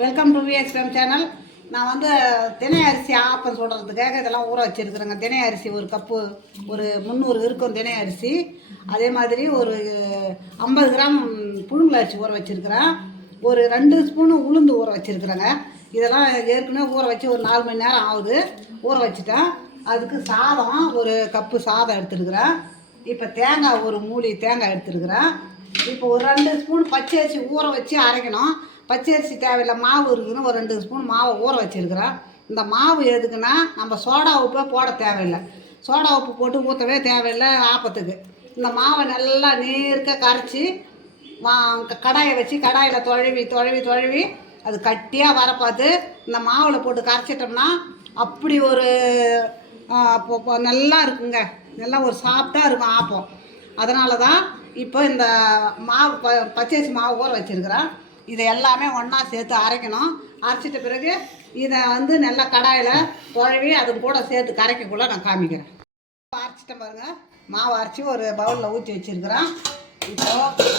Welcome to விஎஸ்பிஎம் channel. நான் வந்து தினை அரிசி ஆப்பம் சொல்கிறதுக்காக இதெல்லாம் ஊற வச்சுருக்குறேங்க. தினை அரிசி ஒரு கப்பு, ஒரு 300 இருக்கும் தினை அரிசி. அதே மாதிரி ஒரு 50 கிராம் புழுங்கல் அரிசி ஊற வச்சுருக்கிறேன். ஒரு 2 ஸ்பூனு உளுந்து ஊற வச்சுருக்குறேங்க. இதெல்லாம் ஏற்கனவே ஊற வச்சு ஒரு 4 மணி நேரம் ஆகுது. ஊற வச்சுட்டேன். அதுக்கு சாதம் ஒரு கப்பு சாதம் எடுத்துருக்குறேன். இப்போ தேங்காய் ஒரு மூடி தேங்காய் எடுத்துருக்குறேன். இப்போ ஒரு 2 ஸ்பூன் பச்சை அரிசி ஊற வச்சு அரைக்கணும். பச்சை அரிசி தேவையில்லை, மாவு இருக்குதுன்னு ஒரு 2 ஸ்பூன் மாவை ஊற வச்சுருக்கிறேன். இந்த மாவு எதுக்குன்னா, நம்ம சோடா உப்பை போட தேவையில்லை. சோடா உப்பு போட்டு ஊற்றவே தேவையில்லை ஆப்பத்துக்கு. இந்த மாவை நல்லா நீர்க்க கரைச்சி கடாயை வச்சு கடாயில் தொழவி அது கட்டியாக வர பார்த்து இந்த மாவில் போட்டு கரைச்சிட்டோம்னா அப்படி ஒரு நல்லா இருக்குங்க. நல்லா ஒரு சாஃப்டாக இருக்கும் ஆப்பம். அதனால தான் இப்போ இந்த மாவு பச்சரிசி மாவு ஊற வச்சுருக்கிறேன். இதை எல்லாமே ஒன்றா சேர்த்து அரைக்கணும். அரைச்சிட்ட பிறகு இதை வந்து நல்லா கடாயில் தொழவி அது கூட சேர்த்து கரைக்கக்குள்ள நான் காமிக்கிறேன். அரைச்சிட்டேன் பாருங்கள். மாவு அரைச்சி ஒரு பவுலில் ஊற்றி வச்சுருக்கிறேன். இப்போது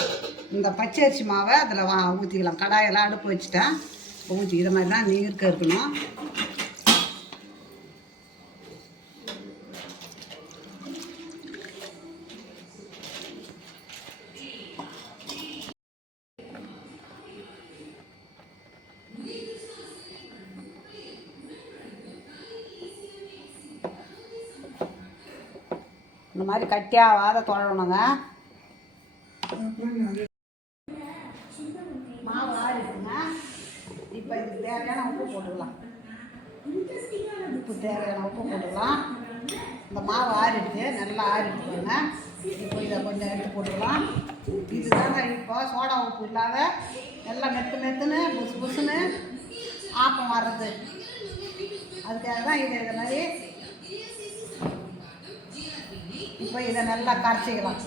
இந்த பச்சரிசி மாவை அதில் ஊற்றிக்கலாம். கடாயெல்லாம் அடுப்பு வச்சுட்டேன். ஊற்றி இதை மாதிரி தான் நீர்க்க இருக்கணும். இந்த மாதிரி கட்டியாவாத தொழணுங்க. மாவு ஆறிடுங்க. இப்போ இதுக்கு தேவையான உப்பு போட்டுக்கலாம். தேவையான உப்பு போட்டுக்கலாம். இந்த மாவு ஆறிடுச்சு, நல்லா ஆறிடுச்சுங்க. இப்போ இதை கொஞ்சம் எடுத்து போட்டுக்கலாம். இதுதாங்க இப்போ சோடா உப்பு இல்லாத எல்லாம் மெத்துன்னு புசுன்னு ஆப்பம் வர்றது. அதுக்காக தான் இதை மாதிரி இப்போ இதை நல்லா கரைச்சிக்கலாம்.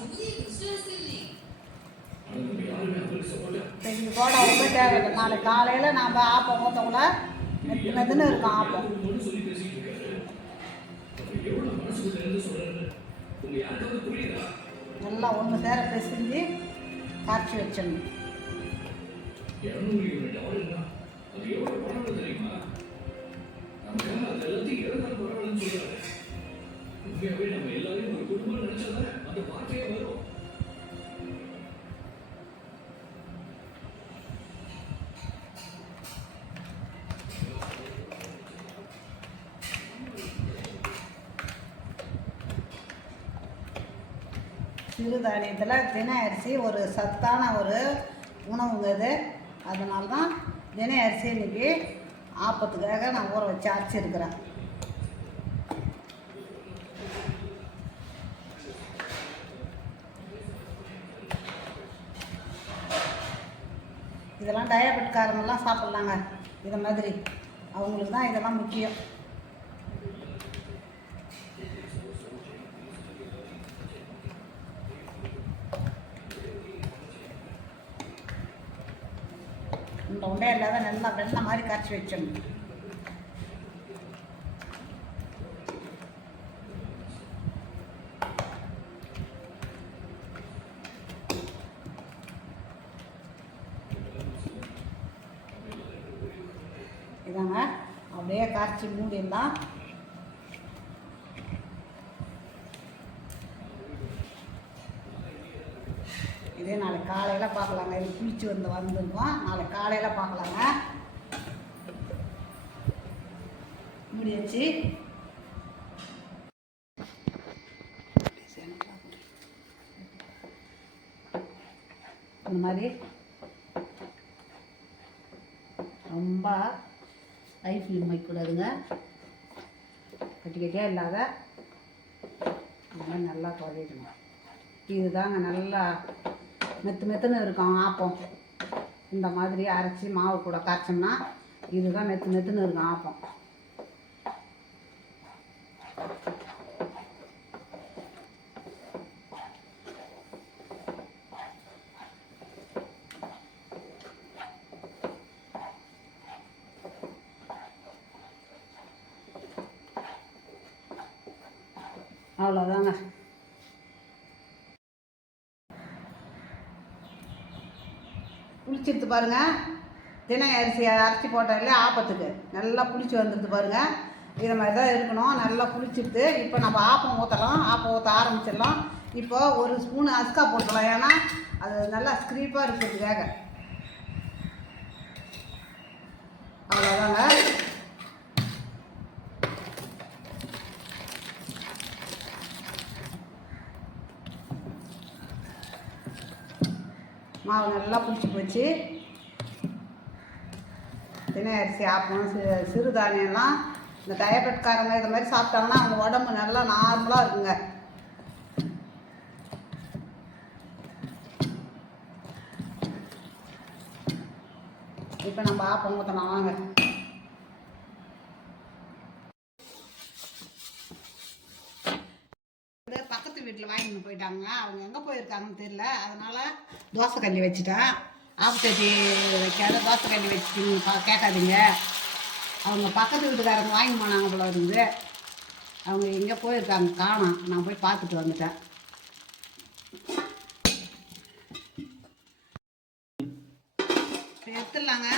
இது சோடா உப்பு தேவையில்லை. நாளைக்கு காலையில் நாம் ஆப்பம் ஊற்றக்குள்ள மெதுன்னு இருக்கும் ஆப்பம். நல்லா ஒன்று சேர பிசைஞ்சு கரைச்சி வச்சிடணும். சிறுதானியத்தில் தினை அரிசி ஒரு சத்தான ஒரு உணவுங்க இது. அதனால தான் தினை அரிசி இன்றைக்கி ஆப்பத்துக்காக நான் ஊற வச்சு அரைச்சிருக்கிறேன். இதெல்லாம் டயபெட்காரங்கெல்லாம் சாப்பிட்லாங்க. இதை மாதிரி அவங்களுக்கு தான் இதெல்லாம் முக்கியம். இந்த உண்டை இல்லாத நல்லா வெள்ளை மாதிரி கரைச்சி வச்சிடணும். இதாங்க அப்படியே கரைச்சி மூடிடலாம். இதே நாளைக்கு காலையில் பார்க்கலாங்க. இது குளிச்சு வந்திருக்கோம். நாளைக்கு காலையில் பார்க்கலாங்க. முடியாச்சு. இந்த மாதிரி ரொம்ப ஹை ஃப்ளேம் வைக்கக்கூடாதுங்க. கட்டியாக இல்லாத அந்த மாதிரி நல்லா தொலைக்கணும். இதுதாங்க நல்லா மெத்துன்னு இருக்கும் ஆப்பம். இந்த மாதிரி அரைச்சி மாவு கூட காய்ச்சோம்னா இதுதான் மெத்துன்னு இருக்கும் ஆப்பம். அவ்வளோதாங்க. குளிச்சுட்டு பாருங்கள். தினை அரிசியை அரைச்சி போட்டாலே ஆப்பத்துக்கு நல்லா புளிச்சு வந்துடுது பாருங்கள். இதை மாதிரி தான் இருக்கணும். நல்லா புளிச்சிடுது. இப்போ நம்ம ஆப்பம் ஊற்றலாம். ஆப்பம் ஊற்ற ஆரம்பிச்சிடலாம். இப்போ ஒரு ஸ்பூன் அஸ்கா போட்டுக்கலாம். ஏன்னா அது நல்லா ஸ்க்ரீப்பாக இருக்கிறதுக்காக. அவ்வளோதாங்க. மாவு நல்லா புளிச்சு போச்சு. தினை அரிசி ஆப்பம் சிறுதானியம்லாம் இந்த டயபெட்காரங்க இது மாதிரி சாப்பிட்டாங்கன்னா அவங்க உடம்பு நல்லா நார்மலாக இருக்குங்க. இப்போ நம்ம ஆப்பம் ஊற்றலாம் வாங்க. பக்கத்து வீட்டில் வாங்கிட்டு போயிட்டாங்க. அவங்க எங்கே போயிருக்காங்கன்னு தெரியல. அதனால் தோசை கல்லி வச்சுட்டேன். ஆப்பச்சட்டி வைக்காத தோசை கல்லி வச்சுட்டு கேட்காதீங்க. அவங்க பக்கத்து வீட்டுக்காரங்க வாங்கி போனாங்க போல இருக்குது. அவங்க எங்கே போயிருக்காங்க காணோம். நான் போய் பார்த்துட்டு வந்துட்டேன். எடுத்துடலாங்க.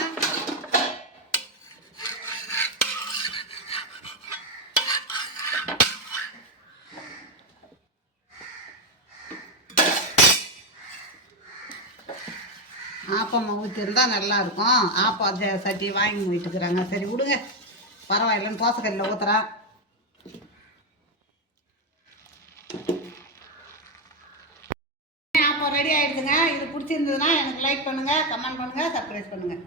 ஆப்பம் ஊற்றிருந்தால் நல்லாயிருக்கும். ஆப்பம் சட்டி வாங்கி போயிட்டுருக்குறாங்க. சரி விடுங்க, பரவாயில்லன்னு தோசைக்கல்லில் ஊற்றுறேன். ஆப்பம் ரெடி ஆகிடுதுங்க. இது பிடிச்சிருந்ததுன்னா எனக்கு லைக் பண்ணுங்கள், கமெண்ட் பண்ணுங்கள், சப்ஸ்கிரைப் பண்ணுங்கள்.